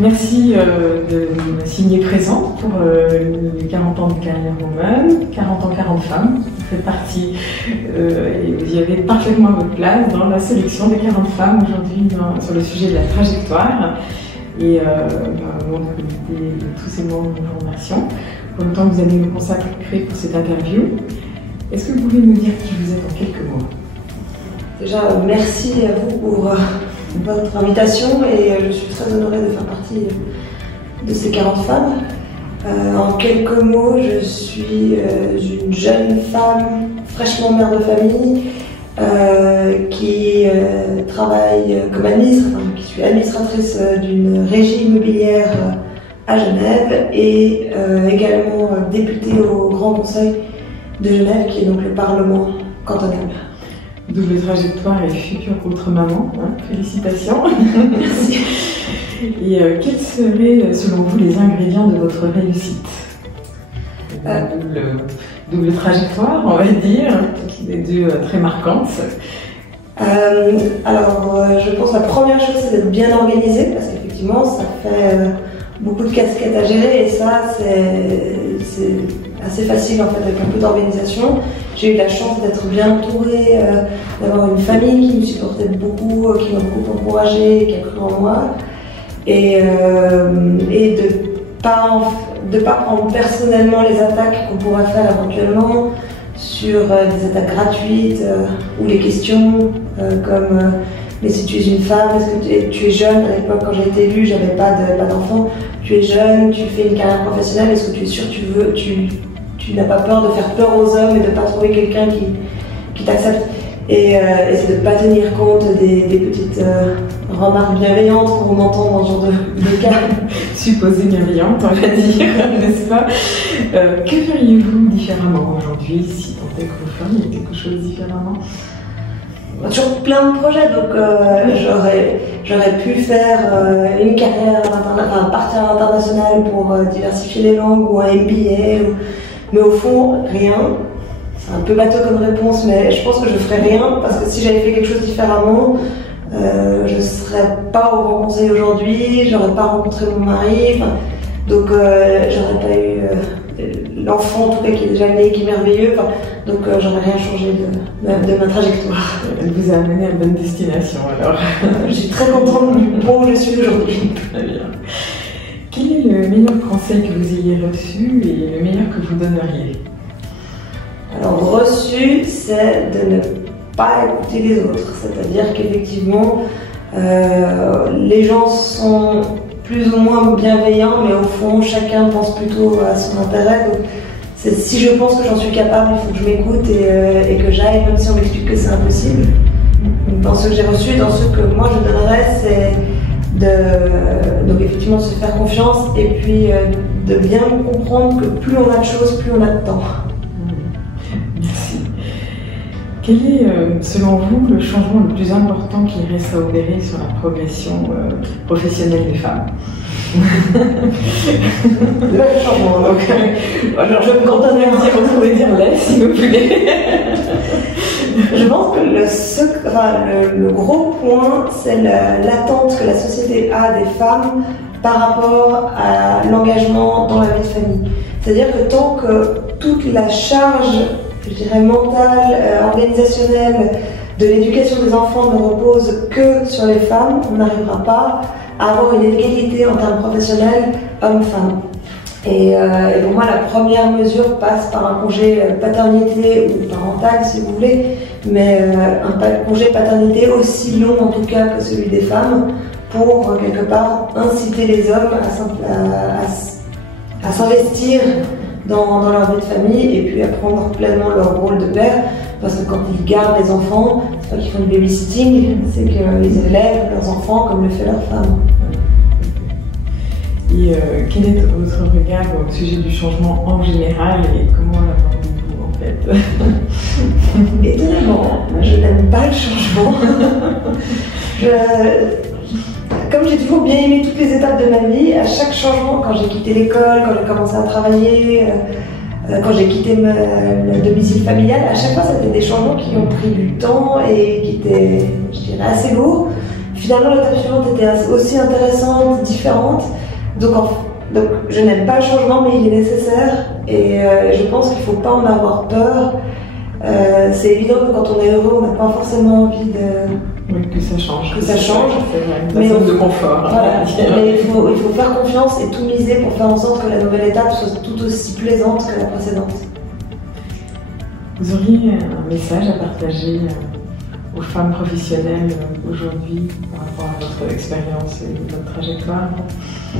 Merci de me signer présent pour les 40 ans de Career Woman, 40 ans, 40 femmes. Vous faites partie et vous y avez parfaitement votre place dans la sélection des 40 femmes aujourd'hui sur le sujet de la trajectoire. Et au nom du comité et de tous ces membres, nous vous remercions pour le temps que vous allez nous consacrer pour cette interview. Est-ce que vous pouvez nous dire qui vous êtes en quelques mots? Déjà, merci à vous pour votre invitation et je suis très honorée de faire partie de ces 40 femmes. En quelques mots, je suis une jeune femme fraîchement mère de famille qui travaille comme qui suis administratrice d'une régie immobilière à Genève et également députée au Grand Conseil de Genève, qui est donc le Parlement cantonal. Double trajectoire et future autre maman, hein, félicitations. Merci. Et quels seraient, selon vous, les ingrédients de votre réussite? Double trajectoire, on va dire, toutes les deux très marquantes. Alors, je pense que la première chose, c'est d'être bien organisé, parce qu'effectivement, ça fait beaucoup de casquettes à gérer, et ça, c'est assez facile en fait avec un peu d'organisation. J'ai eu la chance d'être bien entourée, d'avoir une famille qui me supportait beaucoup, qui m'a beaucoup encouragée, qui a cru en moi, et de pas prendre personnellement les attaques qu'on pourrait faire éventuellement sur des attaques gratuites ou les questions comme mais si tu es une femme, est-ce que tu es jeune? À l'époque, quand j'ai été élue, j'avais pas d'enfant. Tu es jeune, tu fais une carrière professionnelle, est-ce que tu es sûr que tu n'as pas peur de faire peur aux hommes et de ne pas trouver quelqu'un qui t'accepte? Et c'est de ne pas tenir compte des petites remarques bienveillantes qu'on entend dans ce genre de cas. Supposées bienveillantes, on va dire, n'est-ce pas? Que feriez-vous différemment aujourd'hui, si tant est que vous feriez quelque chose différemment? Toujours plein de projets, donc j'aurais pu faire une carrière, partir à l'international pour diversifier les langues ou un MBA, mais au fond, rien. C'est un peu bateau comme réponse, mais je pense que je ferais rien, parce que si j'avais fait quelque chose différemment, je ne serais pas au Grand Conseil aujourd'hui, j'aurais pas rencontré mon mari, donc j'aurais pas eu l'enfant en tout cas qui est déjà né, qui est merveilleux, donc j'aurais rien changé de ma trajectoire. Elle vous a amené à bonne destination alors. Je suis très contente du point où je suis aujourd'hui. Très bien. Quel est le meilleur conseil que vous ayez reçu et le meilleur que vous donneriez? Alors reçu, c'est de ne pas écouter les autres, c'est-à-dire qu'effectivement les gens sont plus ou moins bienveillants, mais au fond chacun pense plutôt à son intérêt. Donc, si je pense que j'en suis capable, il faut que je m'écoute et que j'aille, même si on m'explique que c'est impossible. Dans ce que j'ai reçu, dans ce que moi je donnerais, c'est donc effectivement de se faire confiance et puis de bien comprendre que plus on a de choses, plus on a de temps. Merci. Quel est, selon vous, le changement le plus important qui reste à opérer sur la progression professionnelle des femmes? Le changement, donc. Alors, je me cantonne à dire, vous pouvez dire là, s'il vous plaît. Je pense que le gros point, c'est l'attente que la société a des femmes par rapport à l'engagement dans la vie de famille. C'est-à-dire que tant que toute la charge, je dirais, mentale, organisationnelle de l'éducation des enfants ne repose que sur les femmes, on n'arrivera pas à avoir une égalité en termes professionnels homme-femme. Et pour moi, la première mesure passe par un congé paternité ou parental, si vous voulez, mais un congé paternité aussi long en tout cas que celui des femmes, pour quelque part inciter les hommes à s'investir dans leur vie de famille et puis à prendre pleinement leur rôle de père, parce que quand ils gardent les enfants, c'est pas qu'ils font du babysitting, c'est qu'ils élèvent leurs enfants comme le fait leur femme. Et quel est votre regard au sujet du changement en général et comment l'abordez-vous en fait? Étonnamment, je n'aime pas le changement. Comme j'ai toujours bien aimé toutes les étapes de ma vie, à chaque changement, quand j'ai quitté l'école, quand j'ai commencé à travailler, quand j'ai quitté le domicile familial, à chaque fois, c'était des changements qui ont pris du temps et qui étaient, je dirais, assez lourds. finalement l'étape suivante était aussi intéressante, différente. Donc je n'aime pas le changement, mais il est nécessaire. Et je pense qu'il ne faut pas en avoir peur. C'est évident que quand on est heureux, on n'a pas forcément envie que ça change. Que ça change. C'est vrai, une zone de confort. Voilà. Mais il faut faire confiance et tout miser pour faire en sorte que la nouvelle étape soit tout aussi plaisante que la précédente. Vous auriez un message à partager aux femmes professionnelles aujourd'hui par rapport à votre expérience et votre trajectoire?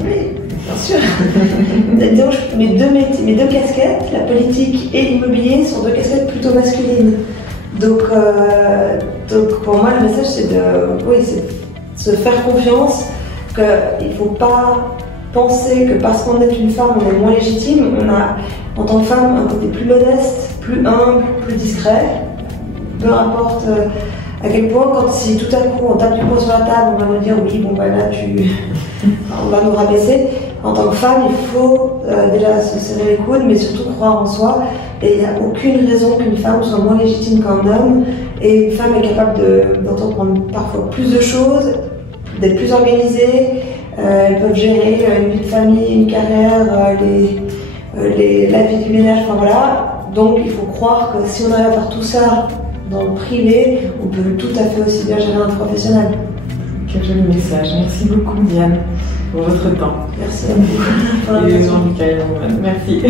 Oui, bien sûr. Donc, mes deux casquettes, la politique et l'immobilier, sont deux casquettes plutôt masculines. Donc pour moi, le message, c'est de se faire confiance, qu'il ne faut pas penser que parce qu'on est une femme, on est moins légitime. On a, en tant que femme, un côté plus modeste, plus humble, plus discret. Peu importe à quel point, si tout à coup on tape du poing sur la table, on va nous dire oui, bon ben là on va nous rabaisser. En tant que femme, il faut déjà se serrer les coudes, mais surtout croire en soi. Et il n'y a aucune raison qu'une femme soit moins légitime qu'un homme. Et une femme est capable d'entreprendre parfois plus de choses, d'être plus organisée. Elles peuvent gérer une vie de famille, une carrière, la vie du ménage, enfin voilà. Donc il faut croire que si on arrive à faire tout ça dans le privé, on peut tout à fait aussi bien gérer un professionnel. Quel joli message. Merci beaucoup Diane pour votre temps. Merci à vous. Et les gens du Cahier Woman. Merci.